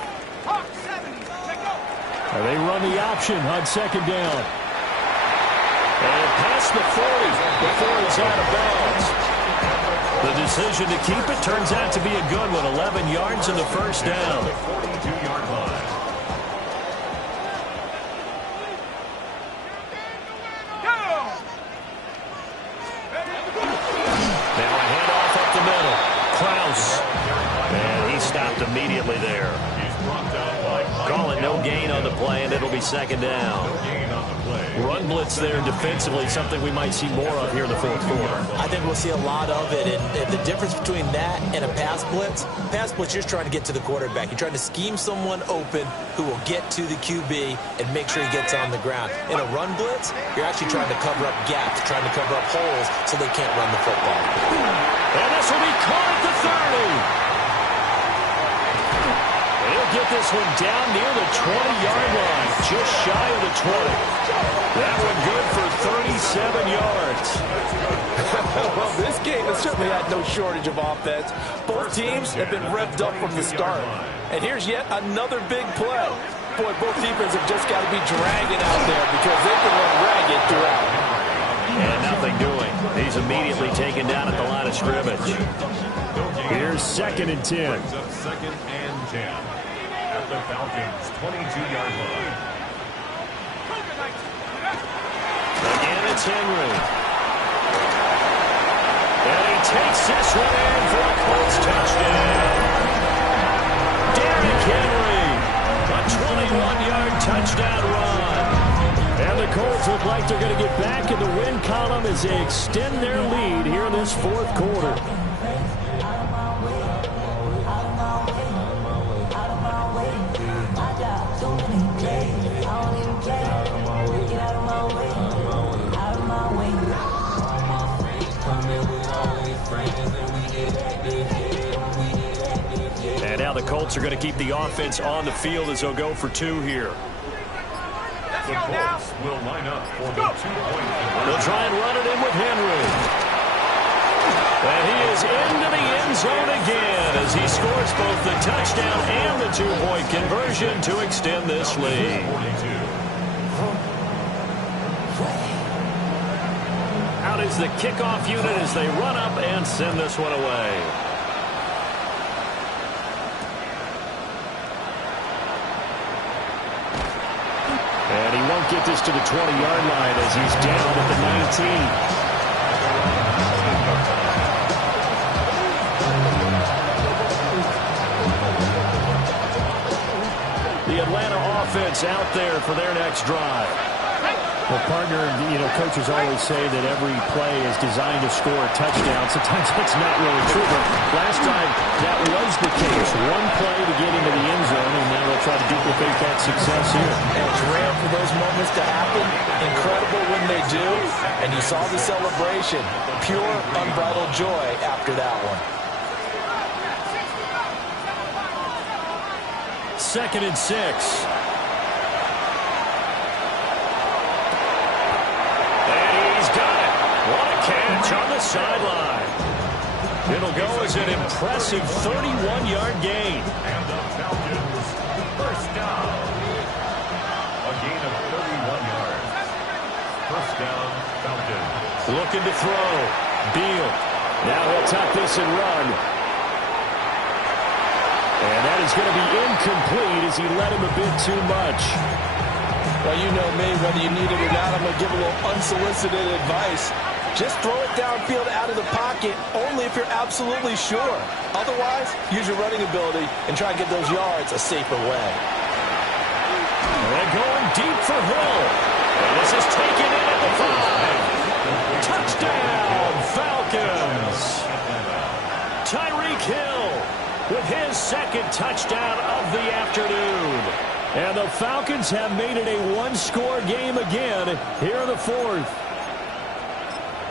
They run the option on second down. And past the 40 before he's out of bounds. The decision to keep it turns out to be a good one. 11 yards in the first down. 42-yard line. Now a handoff up the middle. Kraus. And he stopped immediately there. Call it no gain on the play, and it'll be second down. Run blitz there defensively, something we might see more of here in the fourth quarter. I think we'll see a lot of it, and the difference between that and a pass blitz, you're just trying to get to the quarterback. You're trying to scheme someone open who will get to the QB and make sure he gets on the ground. In a run blitz, you're actually trying to cover up gaps, trying to cover up holes so they can't run the football. And this will be caught at the 30. He'll get this one down near the 20-yard line, just shy of the 20. That one good for 37 yards. Well, this game has certainly had no shortage of offense. Both teams have been revved up from the start. And here's yet another big play. Boy, both defenses have just got to be dragging out there because they can run ragged throughout. And nothing doing. He's immediately taken down at the line of scrimmage. Here's second and 10. Second and 10 at the Falcons' 22-yard line. Again, it's Henry. And he takes this one in for a Colts touchdown. Derrick Henry, a 21-yard touchdown run. And the Colts look like they're going to get back in the win column as they extend their lead here in this fourth quarter. And now the Colts are going to keep the offense on the field as they'll go for two here. The Colts will line up for the 2-point. They'll try and run it in with Henry. And he is into the end zone again as he scores both the touchdown and the 2-point conversion to extend this lead. Out is the kickoff unit as they run up and send this one away. And he won't get this to the 20-yard line as he's down at the 19. The Atlanta offense out there for their next drive. Well, partner, coaches always say that every play is designed to score a touchdown. Sometimes that's not really true, but last time that was the case. One play to get into the end zone, and now they'll try to duplicate that success here. And it's rare for those moments to happen. Incredible when they do. And you saw the celebration. Pure, unbridled joy after that one. Second and 6. Catch on the sideline. It'll go as an impressive 31-yard gain. And the Falcons first down. A gain of 31 yards. First down, Falcons. Looking to throw. Beal. Now he'll tuck this and run. And that is going to be incomplete as he led him a bit too much. Well, you know me, whether you need it or not, I'm going to give a little unsolicited advice. Just throw it downfield out of the pocket only if you're absolutely sure. Otherwise, use your running ability and try and get those yards a safer way. And going deep for Hill. And this is taken in at the 5. Touchdown, Falcons. Tyreek Hill with his second touchdown of the afternoon. And the Falcons have made it a one-score game again here in the fourth.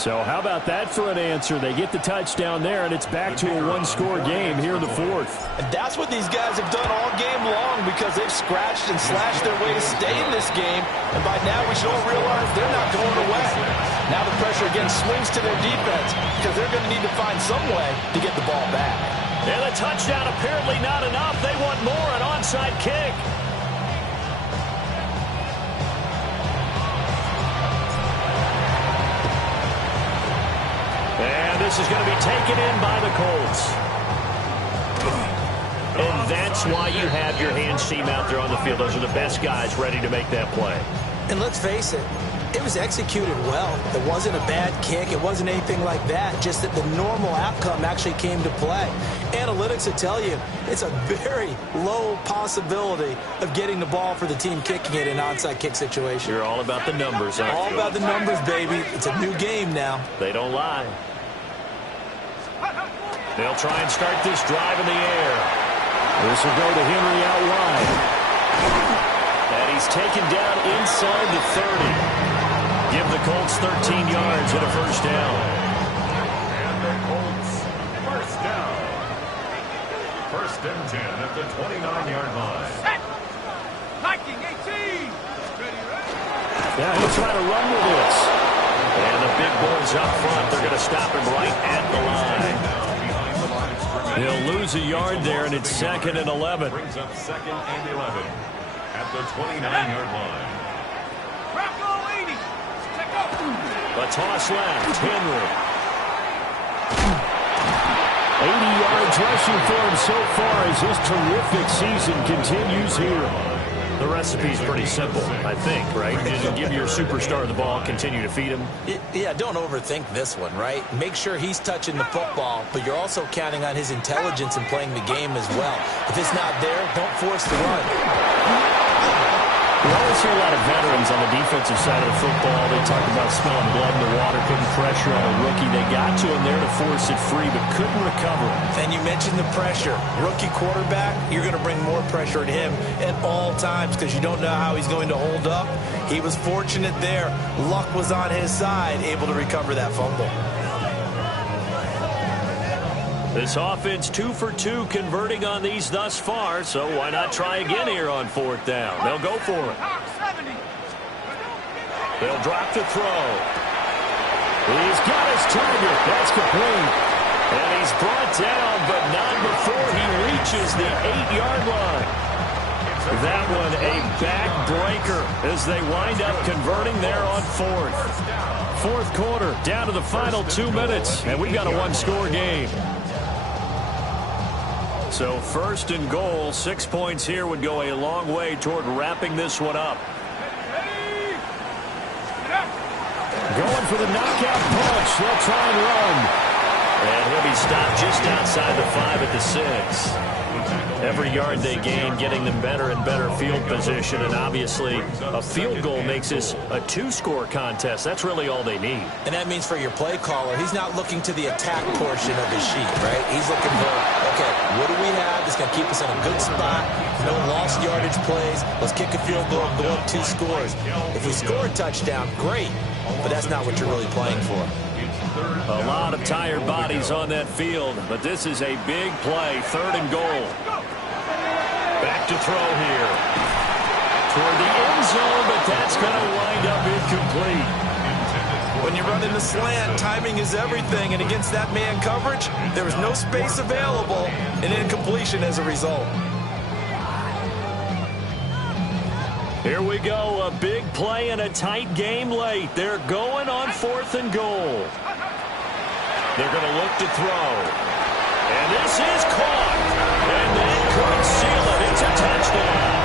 So how about that for an answer? They get the touchdown there, and it's back to a one-score game here in the fourth. And that's what these guys have done all game long because they've scratched and slashed their way to stay in this game. And by now we should all realize they're not going away. Now the pressure again swings to their defense because they're going to need to find some way to get the ball back. And a touchdown apparently not enough. They want more, an onside kick. And this is going to be taken in by the Colts. And that's why you have your hands team out there on the field. Those are the best guys ready to make that play. And let's face it, it was executed well. It wasn't a bad kick. It wasn't anything like that. Just that the normal outcome actually came to play. Analytics will tell you it's a very low possibility of getting the ball for the team kicking it in an onside kick situation. You're all about the numbers, aren't you? All about the numbers, baby. It's a new game now. They don't lie. They'll try and start this drive in the air. This will go to Henry out wide. And he's taken down inside the 30. Give the Colts 13 yards and a first down. And the Colts, first down. First and 10 at the 29-yard line. Hiking 18. Yeah, he'll try to run with this. And the big boys up front, they're going to stop him right at the line. He'll lose a yard there, and it's 2nd and 11. Brings up 2nd and 11 at the 29-yard line. A toss left, Henry. 80 yards rushing for him so far as his terrific season continues here. The recipe's pretty simple, I think, right? Just give your superstar the ball, continue to feed him. Yeah, don't overthink this one, right? Make sure he's touching the football, but you're also counting on his intelligence in playing the game as well. If it's not there, don't force the run. We always hear a lot of veterans on the defensive side of the football. They talk about smelling blood in the water, putting pressure on a rookie. They got to him there to force it free, but couldn't recover. And you mentioned the pressure. Rookie quarterback, you're going to bring more pressure at him at all times because you don't know how he's going to hold up. He was fortunate there. Luck was on his side, able to recover that fumble. This offense 2 for 2 converting on these thus far, so why not try again here on 4th down? They'll go for it. They'll drop the throw. He's got his target. That's complete. And he's brought down, but not before he reaches the 8-yard line. That one a backbreaker as they wind up converting there on 4th. 4th quarter, down to the final 2 minutes, and we've got a one-score game. So 1st and goal, 6 points here would go a long way toward wrapping this one up. Going for the knockout punch. They'll try and run. And he'll be stopped just outside the 5 at the 6. Every yard they gain, getting them better and better field position. And obviously, a field goal makes this a 2-score contest. That's really all they need. And that means for your play caller, he's not looking to the attack portion of his sheet, right? He's looking for, okay, what do we have that's going to keep us in a good spot? No lost yardage plays. Let's kick a field goal and go up 2 scores. If we score a touchdown, great. But that's not what you're really playing for. A lot of tired bodies on that field, but this is a big play. 3rd and goal. Back to throw here. Toward the end zone, but that's going to wind up incomplete. When you run in the slant, timing is everything, and against that man coverage, there was no space available, and incompletion as a result. Here we go, a big play in a tight game late. They're going on 4th and goal. They're going to look to throw. And this is caught. And that could seal it. It's a touchdown.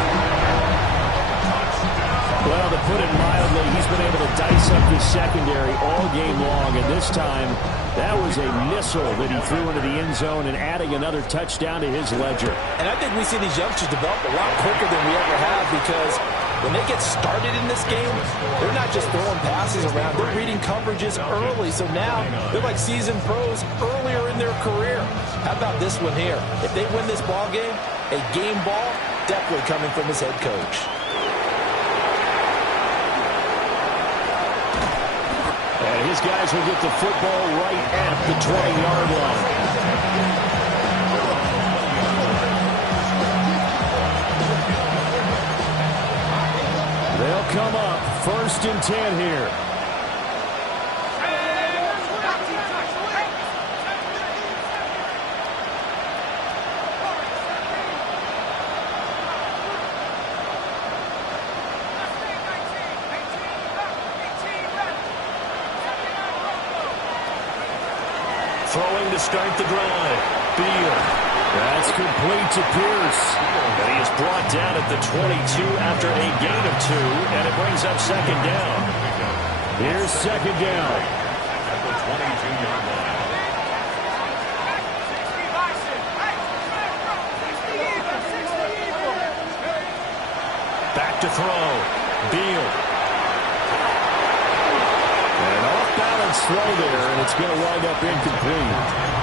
Well, to put it mildly, he's been able to dice up his secondary all game long. And this time, that was a missile that he threw into the end zone and adding another touchdown to his ledger. And I think we see these youngsters develop a lot quicker than we ever have because when they get started in this game, they're not just throwing passes around. They're reading coverages early. So now they're like seasoned pros earlier in their career. How about this one here? If they win this ball game, a game ball definitely coming from his head coach. And his guys will get the football right at the 20-yard line. They'll come up 1st and 10 here. Throwing to start the drive. Beal. That's complete to Pierce. And he is brought down at the 22 after a gain of 2, and it brings up 2nd down. Here's 2nd down. At the 22-yard line. Back to throw. Beal. And off-balance throw there, and it's going to wind up incomplete.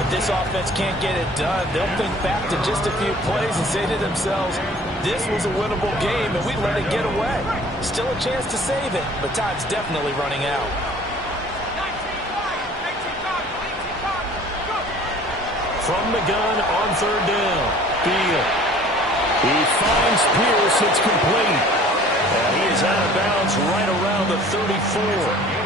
If this offense can't get it done, they'll think back to just a few plays and say to themselves, this was a winnable game, and we let it get away. Still a chance to save it, but time's definitely running out. From the gun on 3rd down. Beal. He finds Pierce. It's complete. And he is out of bounds right around the 34.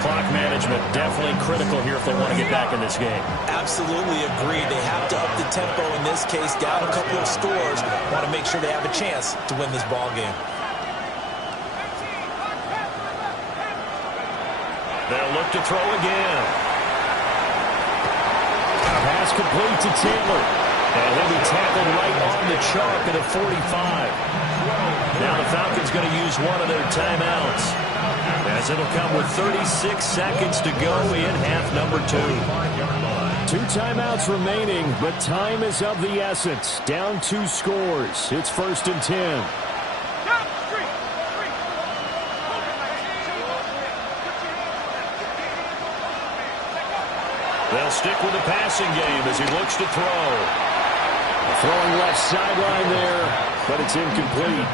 Clock management definitely critical here if they want to get back in this game. Absolutely agreed. They have to up the tempo in this case, down a couple of scores. Want to make sure they have a chance to win this ball game. They'll look to throw again. Pass complete to Taylor. And he'll be tackled right on the chalk at the 45. Now the Falcons going to use one of their timeouts, as it'll come with 36 seconds to go in half number 2. 2 timeouts remaining, but time is of the essence. Down 2 scores. It's 1st and 10. They'll stick with the passing game as he looks to throw. Throwing left sideline there, but it's incomplete.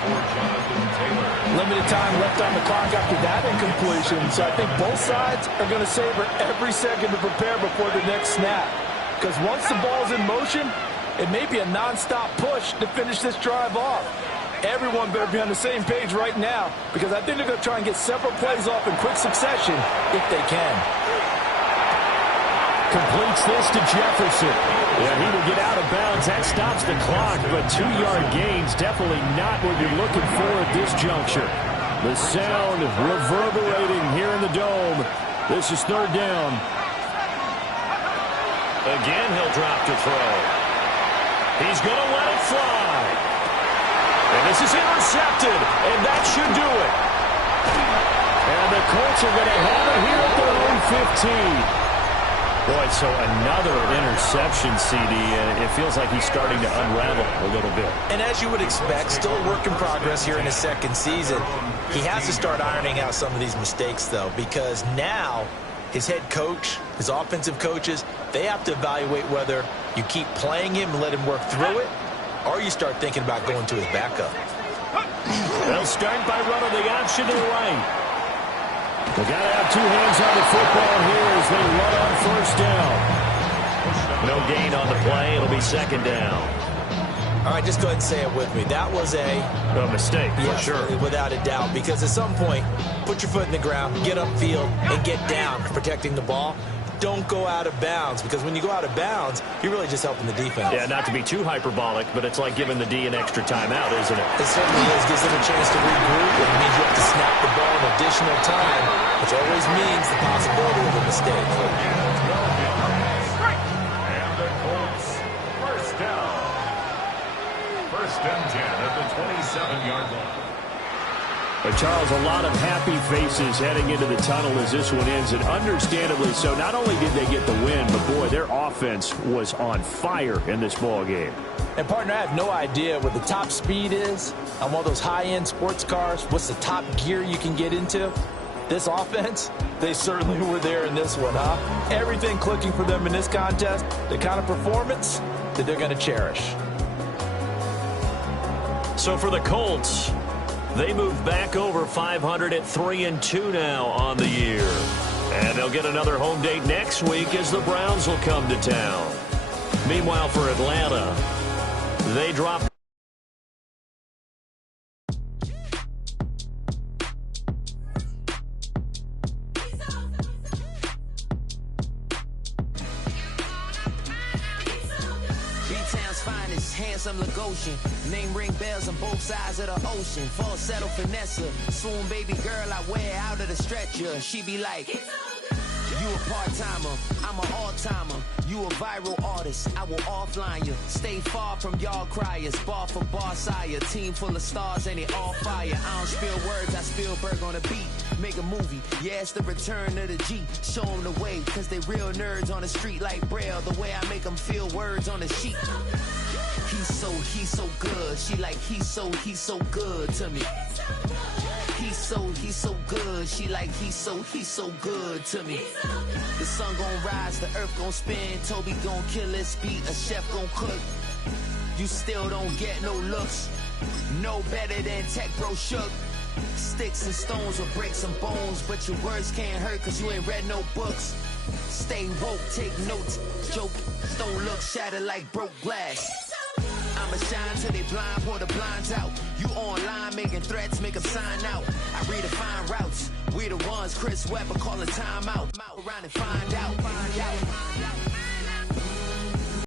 Limited time left on the clock after that incompletion, so I think both sides are going to savor every second to prepare before the next snap. Because once the ball's in motion, it may be a non-stop push to finish this drive off. Everyone better be on the same page right now, because I think they're going to try and get several plays off in quick succession if they can. Completes this to Jefferson. Yeah, he will get out of bounds. That stops the clock, but 2-yard gains definitely not what you're looking for at this juncture. The sound reverberating here in the dome. This is 3rd down. Again, he'll drop to throw. He's going to let it fly. And this is intercepted, and that should do it. And the Colts are going to have it here at their own 15. Boy, so another interception, CD, and it feels like he's starting to unravel a little bit. And as you would expect, still a work in progress here in his 2nd season. He has to start ironing out some of these mistakes, though, because now his head coach, his offensive coaches, they have to evaluate whether you keep playing him and let him work through it, or you start thinking about going to his backup. They'll start by running the option to the right. They got to have 2 hands on the football here as they run on 1st down. No gain on the play. It'll be 2nd down. All right, just go ahead and say it with me. That was a mistake, yes, for sure. Without a doubt, because at some point, put your foot in the ground, get upfield, and get down protecting the ball. Don't go out of bounds, because when you go out of bounds, you're really just helping the defense. Yeah, not to be too hyperbolic, but it's like giving the D an extra timeout, isn't it? It certainly is. Gives them a chance to regroup. It means you have to snap the ball in additional time, which always means the possibility of a mistake. And the Colts, 1st down. 1st and 10 at the 27-yard line. But Charles, a lot of happy faces heading into the tunnel as this one ends, and understandably so. Not only did they get the win, but boy, their offense was on fire in this ball game. And partner, I have no idea what the top speed is on one of those high-end sports cars. What's the top gear you can get into? This offense, they certainly were there in this one, huh? Everything clicking for them in this contest, the kind of performance that they're going to cherish. So for the Colts, They move back over 500 at 3-2 now on the year. And they'll get another home date next week as the Browns will come to town. Meanwhile, for Atlanta, they drop. Handsome Lagosian, name ring bells on both sides of the ocean. Falsetto finesse, swoon baby girl I wear out of the stretcher. She be like, you a part-timer, I'm an all-timer. You a viral artist, I will offline you. Stay far from y'all criers, bar for bar sire. Team full of stars and they all fire. I don't spill words, I Spielberg on a beat. Make a movie, yeah, it's the return of the G. Show them the way, cause they real nerds on the street like Braille. The way I make them feel words on the sheet. He's so good. She like, he's so good to me. He's so good. She like, he's so good to me. The sun gon' rise, the earth gon' spin. Toby gon' kill this beat, a chef gon' cook. You still don't get no looks. No better than Tech Bro Shook. Sticks and stones will break some bones, but your words can't hurt cause you ain't read no books. Stay woke, take notes. Joke, don't look shattered like broke glass. I'ma shine till they blind, pour the blinds out. You online making threats, make them sign out. I redefine routes. We the ones Chris Webber calling time out. Around and find out.